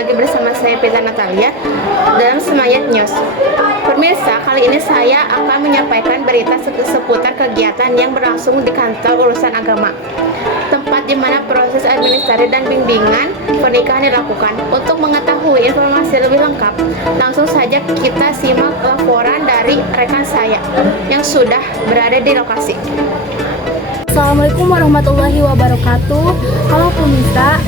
lagi bersama saya Pita Natalia dalam Semayat News. Pemirsa, kali ini saya akan menyampaikan berita seputar kegiatan yang berlangsung di kantor urusan agama, tempat di mana proses administrasi dan bimbingan pernikahan dilakukan. Untuk mengetahui informasi lebih lengkap, langsung saja kita simak laporan dari rekan saya yang sudah berada di lokasi. Assalamualaikum warahmatullahi wabarakatuh. Halo pemirsa,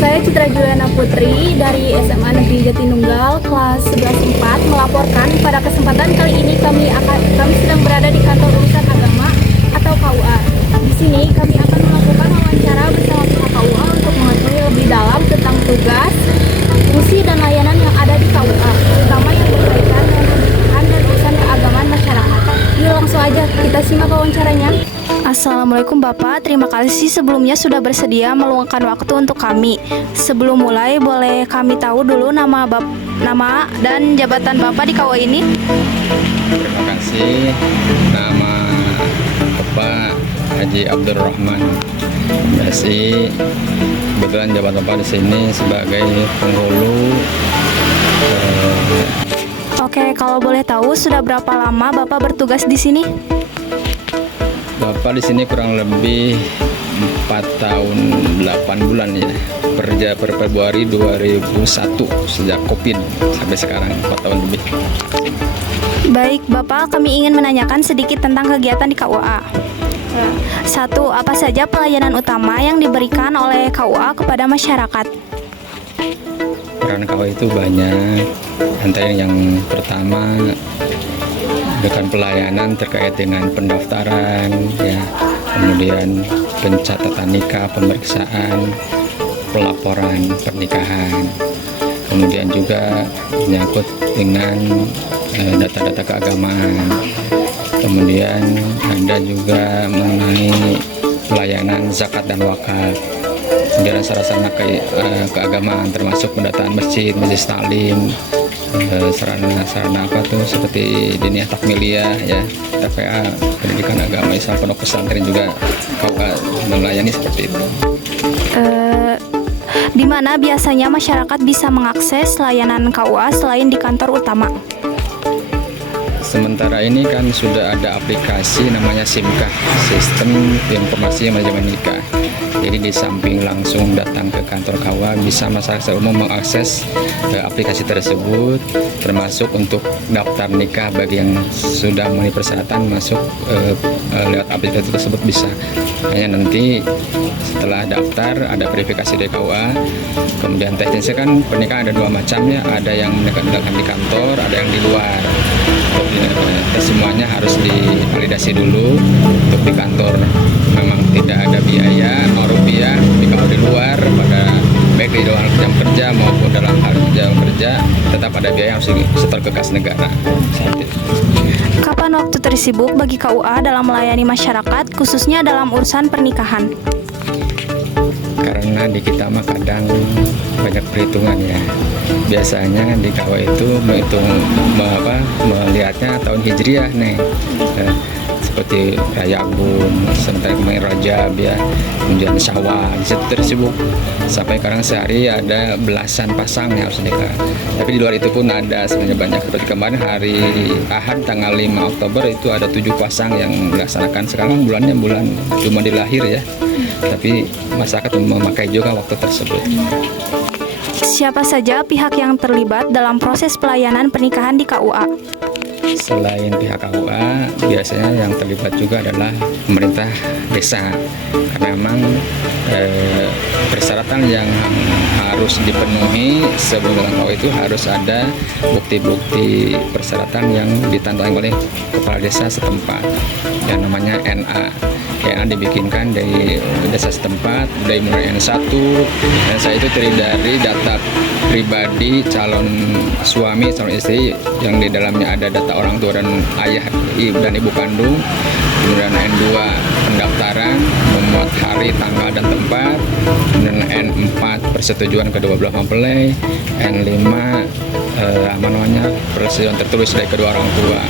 saya Citra Juliana Putri dari SMA Negeri Jatinunggal kelas 11/4 melaporkan pada kesempatan kali ini kami sedang berada di kantor urusan agama atau KUA. Di sini kami akan melakukan wawancara bersama pihak KUA untuk mengetahui lebih dalam tentang tugas, fungsi dan layanan yang ada di KUA, terutama yang berkaitan dengan pendidikan dan urusan keagamaan masyarakat. Yuk langsung aja kita simak wawancaranya. Assalamualaikum Bapak, terima kasih sebelumnya sudah bersedia meluangkan waktu untuk kami. Sebelum mulai, boleh kami tahu dulu nama dan jabatan Bapak di KUA ini? Terima kasih. Nama Bapak Haji Abdurrahman MSI. Kebetulan jabatan Bapak di sini sebagai penghulu. Oke, kalau boleh tahu sudah berapa lama Bapak bertugas di sini? Bapak di sini kurang lebih 4 tahun 8 bulan ya. Per Februari 2001 sejak Covid sampai sekarang 4 tahun lebih. Baik, Bapak, kami ingin menanyakan sedikit tentang kegiatan di KUA. Satu, apa saja pelayanan utama yang diberikan oleh KUA kepada masyarakat? Peran KUA itu banyak. Antara yang pertama dengan pelayanan terkait dengan pendaftaran, ya, kemudian pencatatan nikah, pemeriksaan, pelaporan pernikahan, kemudian juga menyangkut dengan data-data keagamaan, kemudian ada juga mengenai pelayanan zakat dan wakaf, kemudian sarana keagamaan termasuk pendataan masjid, majelis taklim, sarana apa tuh seperti diniyah takmiliyah ya, TPA, pendidikan agama Islam, pondok pesantren juga KUA melayani seperti itu. Di mana biasanya masyarakat bisa mengakses layanan KUA selain di kantor utama? Sementara ini kan sudah ada aplikasi namanya SIMKAH, Sistem Informasi Manajemen Nikah. Jadi di samping langsung datang ke kantor KUA, bisa masyarakat umum mengakses aplikasi tersebut, termasuk untuk daftar nikah bagi yang sudah memenuhi persyaratan masuk lewat aplikasi tersebut bisa. Hanya nanti setelah daftar ada verifikasi dari KUA, kemudian teknisnya kan pernikahan ada 2 macam ya, ada yang dilakukan di kantor, ada yang di luar. Semuanya harus divalidasi dulu. Untuk di kantor memang tidak ada biaya, rupiah. Tapi kalau di luar, pada baik di dalam jam kerja maupun dalam hal jam kerja, tetap ada biaya yang harus disetor ke kas negara. Kapan waktu tersibuk bagi KUA dalam melayani masyarakat, khususnya dalam urusan pernikahan? Karena di kita mah kadang banyak perhitungan ya. Biasanya di KUA itu melihatnya tahun Hijriah nih. Seperti Rayabun, sementara kemarin Rajab ya, kemudian Syawal, di situ tersibuk sampai sekarang sehari ada belasan pasang yang harus nikah. Tapi di luar itu pun ada sebenarnya banyak. Seperti kemarin hari Ahad tanggal 5 Oktober itu ada 7 pasang yang dilaksanakan. Sekarang bulannya bulan Jumadil Akhir ya, tapi masyarakat memakai juga waktu tersebut. Siapa saja pihak yang terlibat dalam proses pelayanan pernikahan di KUA? Selain pihak KUA, biasanya yang terlibat juga adalah pemerintah desa, karena memang persyaratan yang harus dipenuhi sebelum KUA itu harus ada bukti-bukti persyaratan yang ditandai oleh kepala desa setempat yang namanya NA. NA dibikinkan dari desa setempat, dari mulai N1. N1 itu terdiri dari data pribadi calon suami, calon istri, yang di dalamnya ada data orang tua dan ayah dan ibu kandung. Kemudian N2 pendaftaran, memuat hari, tanggal, dan tempat. Kemudian N4 persetujuan kedua belah mempelai. N5 persetujuan tertulis dari kedua orang tua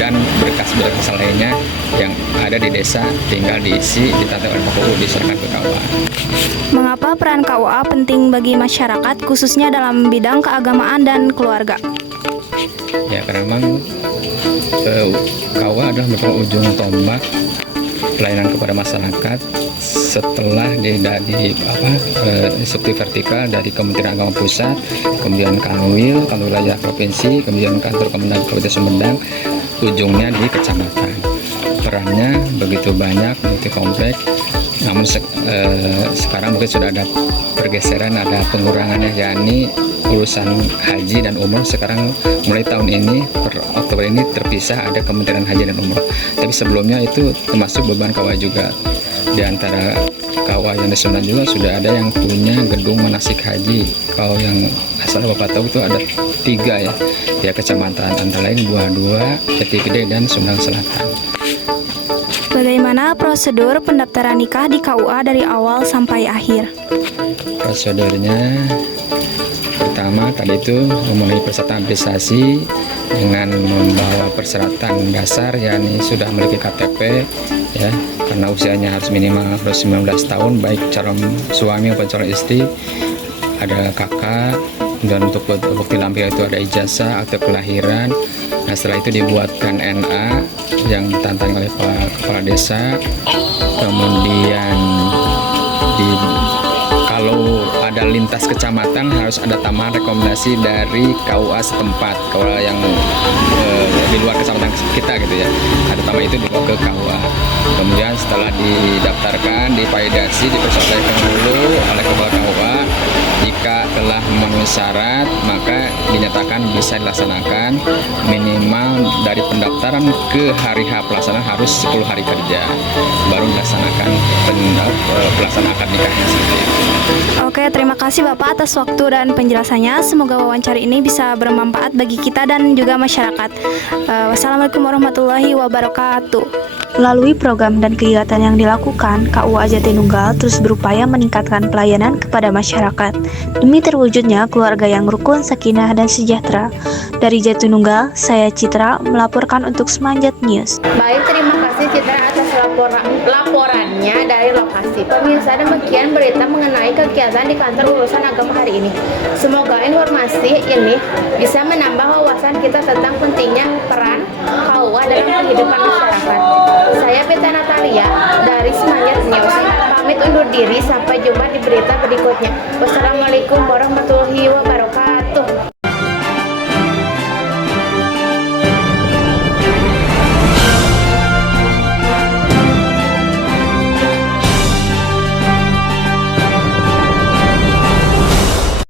dan berkas-berkas lainnya yang ada di desa tinggal diisi, ditata oleh KPU, diserahkan ke KUA. Mengapa peran KUA penting bagi masyarakat khususnya dalam bidang keagamaan dan keluarga? Ya, karena memang KUA adalah merupakan ujung tombak pelayanan kepada masyarakat setelah struktur vertikal dari Kementerian Agama Pusat, kemudian Kanwil, kantor wilayah provinsi, kemudian kantor Kementerian Kabupaten Sumedang, ujungnya di kecamatan. Perannya begitu banyak, multi kompleks. Namun sekarang mungkin sudah ada pergeseran, ada pengurangannya, yakni urusan haji dan umroh sekarang mulai tahun ini per Oktober ini terpisah, ada Kementerian Haji dan Umroh. Tapi sebelumnya itu termasuk beban KUA juga. Di antara KUA yang di Sumedang juga sudah ada yang punya gedung manasik haji. Kalau yang asal Bapak tahu itu ada 3 ya kecamatan, antara lain Buah 2, Jati Gede, dan Sumedang Selatan. Bagaimana prosedur pendaftaran nikah di KUA dari awal sampai akhir? Prosedurnya pertama tadi itu memenuhi persyaratan administrasi dengan membawa persyaratan dasar, yakni sudah memiliki KTP ya, karena usianya harus minimal 19 tahun baik calon suami maupun calon istri, ada kakak, dan untuk bukti lampir itu ada ijazah, akte kelahiran. Nah, setelah itu dibuatkan NA yang ditantang oleh Pak Kepala Desa, kemudian kalau ada lintas kecamatan harus ada tambahan rekomendasi dari KUA setempat, KUA yang di luar kecamatan kita gitu ya, ada tambah itu dibawa ke KUA. Kemudian setelah didaftarkan, divalidasi, dipersyaratan dulu oleh Kepala KUA. Jika telah memenuhi syarat, maka dinyatakan bisa dilaksanakan. Minimal dari pendaftaran ke hari H pelaksanaan harus 10 hari kerja, baru dilaksanakan pelaksanaan akad nikahnya sendiri. Oke, terima kasih Bapak atas waktu dan penjelasannya. Semoga wawancara ini bisa bermanfaat bagi kita dan juga masyarakat. Wassalamualaikum warahmatullahi wabarakatuh. Melalui program dan kegiatan yang dilakukan, KUA Jatinunggal terus berupaya meningkatkan pelayanan kepada masyarakat demi terwujudnya keluarga yang rukun, sakinah, dan sejahtera. Dari Jatinunggal, saya Citra melaporkan untuk Semanjat News. Baik, terima kasih Citra atas laporannya dari lokasi. Pemirsa, demikian berita mengenai kegiatan di kantor urusan agama hari ini. Semoga informasi ini bisa menambah wawasan kita tentang pentingnya peran KUA dalam kehidupan masyarakat. Saya Pita Natalia dari Semanjat News. Pamit undur diri, sampai jumpa di berita berikutnya. Wassalamualaikum warahmatullahi wabarakatuh.